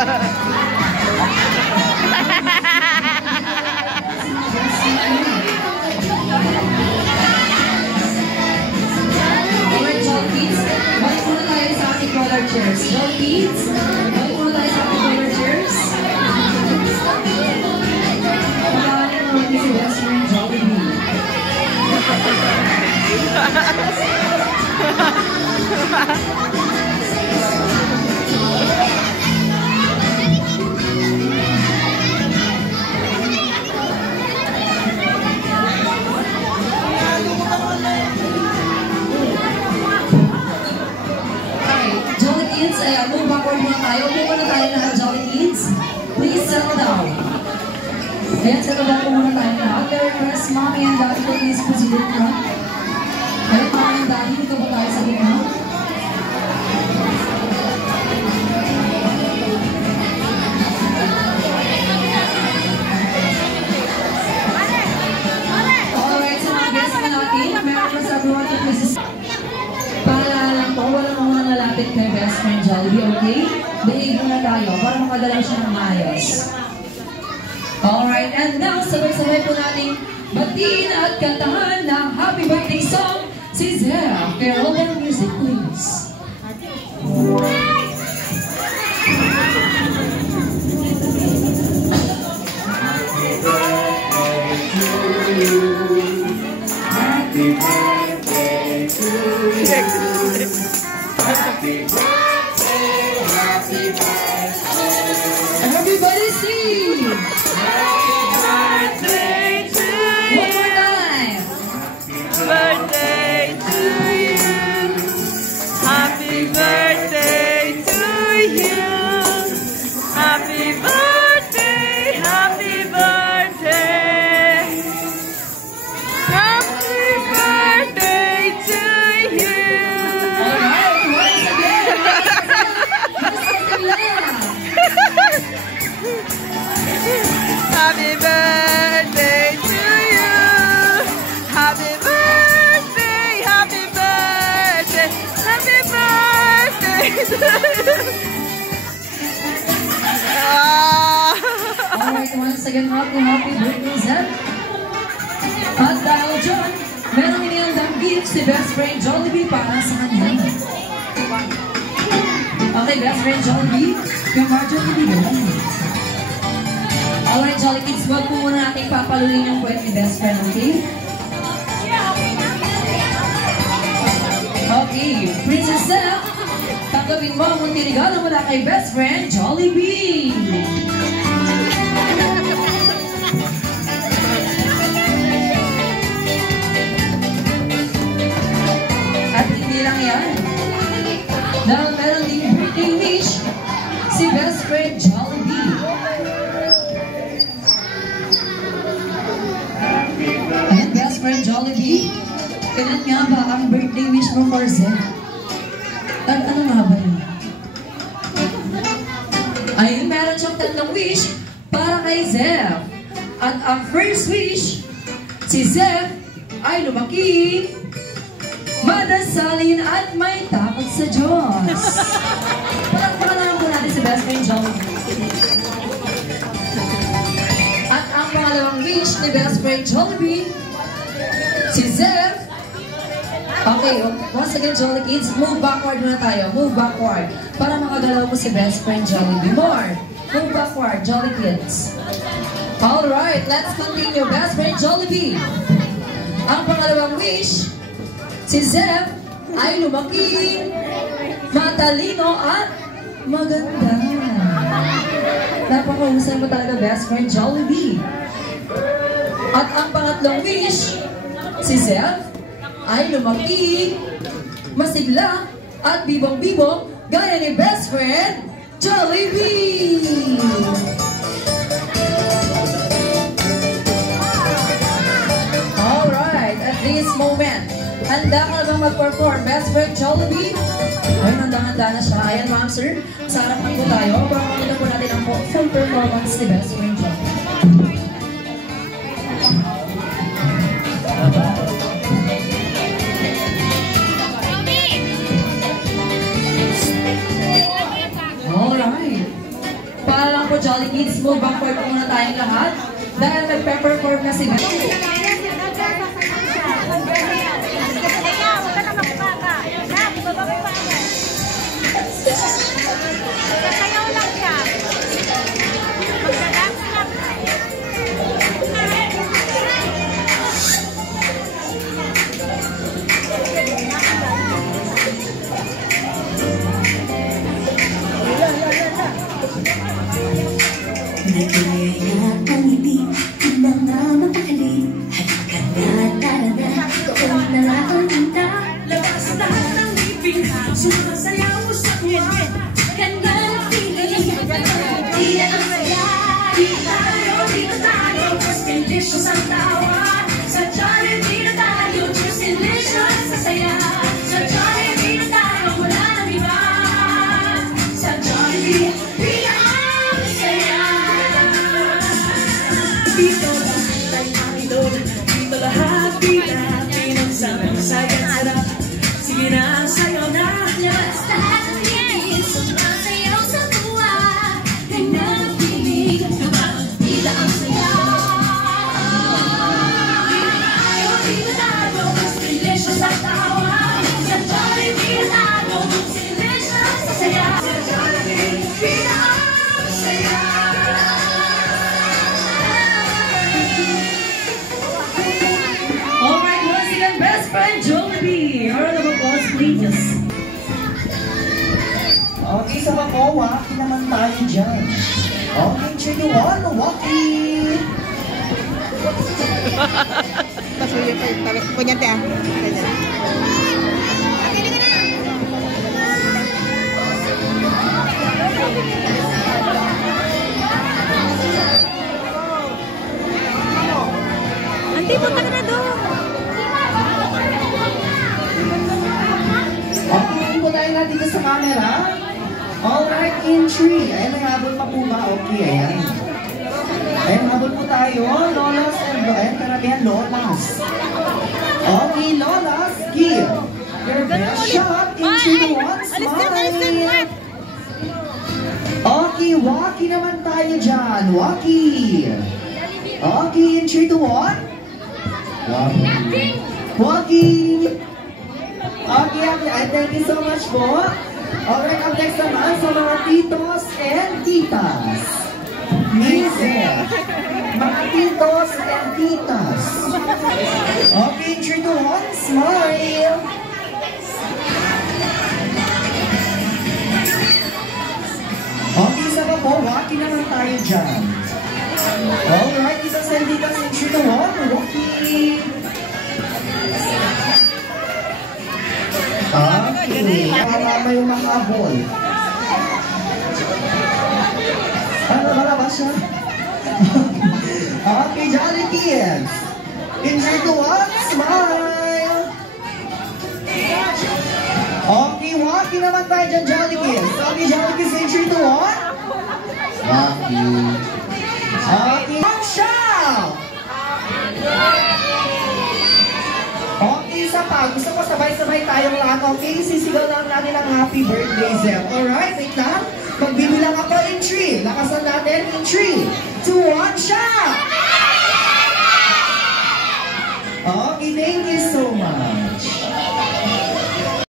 Alright, Jolly Kids, balik muna tayo sa ating roller chairs. Jolly Kids, balik muna tayo sa ating roller chairs. Pagkakalin mo natin si best friend Jollibee. Move backward muna tayo. Move muna tayo lahat, Jolly Kids. Please settle down. Ayan, settle down po muna tayo lahat. I request mommy and daddy to please proceed in front. Ayan, mommy and daddy, dito po tayo sa gitna. Alright, so mga guests na natin, meron pa sa everyone to please. Paalala lang po, wala mo muna nalapit kay best friend Jollibee, okay? Behave muna tayo para makadalaw siya ng maayos. Alright, and now, sabay-sabay po natin batiin at kantahan ng happy birthday song si Zea. Kaya roll down music, please. Happy birthday to you. Happy birthday to you. Happy birthday, happy birthday. Everybody sing! Happy birthday to you. One more time! Birthday to you. Happy birthday to you. Happy birthday, happy birthday. Happy birthday to you. Alright, once again! Happy birthday to you. Happy birthday, happy birthday, happy birthday to you. Alright, once again, happy birthday, Zeb. At dahil dyan, meron inihandang gift si best friend Jollibee para sa kanya. Okay, best friend Jollibee, yung mga Jollibee yun. Alright, Jolly Kids, wag po muna natin papaluin yung kwet ni best friend, okay? Okay, Princess Zeb, tanggapin mo ang munti regalo mula kay best friend Jollibee. At hindi lang yan. Dahil meron din birthday wish si best friend Jollibee. Ayan, best friend Jollibee. Kailan nga ba ang birthday wish mo for Zeb? At ano nga ba yun? Ayun, meron siyang tatlong wish para kay Zeb. At ang first wish, si Zeb ay lumaki, madasalin at may takot sa Diyos. Palakpakan naman po natin si best friend Jollibee. At ang pangalawang wish ni best friend Jollibee, si Zeb. Okay, once again, Jolly Kids, move backward muna tayo. Move backward. Para makagalaw mo si best friend Jollibee. More. Move backward, Jolly Kids. Alright, let's continue. Best friend Jollibee. Ang pangalawang wish, si Zeb ay lumaki, matalino at maganda. Napakahusay mo talaga, best friend Jollibee. At ang pangatlong wish, si Zeb ay lumaki, masigla at bibong-bibong gaya ni best friend Jollibee. Alright, at this moment, handa ka na bang mag-perform, best friend Jollibee? Ay, handa-handa na siya. Ayan, ma'am, sir. Sa harap po tayo. Para makita po natin ang full performance ni best friend Jollibee. Alright. Para lang po, Jolly Kids, move backward muna tayong lahat. Dahil nagpe-perform na si Beth. Sasayaw lang siya. Magdadance lang. Nagkaya ang ibig, di na nga mapakali. Halika na, tara na, doon na lang kita. Labas lahat ng ibig, sumasayaw sa kuwa. Ganda ng feeling, di na ang saya. Di na tayo, just delicious ang tawa. Sa Jollibee na tayo, just delicious sa saya. Sa Jollibee na tayo, wala nang iba. Sa Jollibee, dito lahat pinapin ang saya't sarap. Sige na, sayo na. Labas lahat ng ibig, sumasayaw sa tuwa. Ganda ng pilig, tila ang saya. Di na tayo, mas delicious ang tawa. Sa Jollibee na tayo, mas delicious sa saya. Sa Jollibee, tila ang saya. Alright, once again, best friend Jollibee. A round of applause, please. Okay, sa Wakowa, naman tayo dyan. Okay, 3, 2, 1, walkie! Pasuyo pa yung tabi. Punyante ah. Ganyan. Ante, punta ka na doon. Okay, po tayo na dito sa camera. Alright, in 3. Ayan, may habol pa po ba? Okay, ayan. Ayan, habol po tayo. Lolas and ayan, karamihan Lolas. Okay, Lolas, give your best shot in 3, 2, 1, smile. Okay, walkie naman tayo dyan. Walkie. Okay, in 3, 2, 1. Walkie. Walkie. Okay, thank you so much po. Alright, up next naman sa mga titos and titas. Music. Mga titos and titas. Okay, 3, 2, 1, smile. Okay, isa pa po, walkie naman tayo dyan. Alright, isa sa titas in 3, 2, 1, walkie. Okay, tama yung makahabol. Ano ba ba siya? Okay, Jolly Kids. In 3, 2, 1, smile. Okay, walkie naman tayo dyan, Jolly Kids. Okay, Jolly Kids, in 3, 2, 1. Walkie. Okay, shout! Okay, isa pa. Gusto ko sabay-sabay tayong lahat. Okay, sisigaw lang natin ang happy birthday, Zep. Alright, wait lang. Magbibilang ako in 3. Lakasan natin in 3.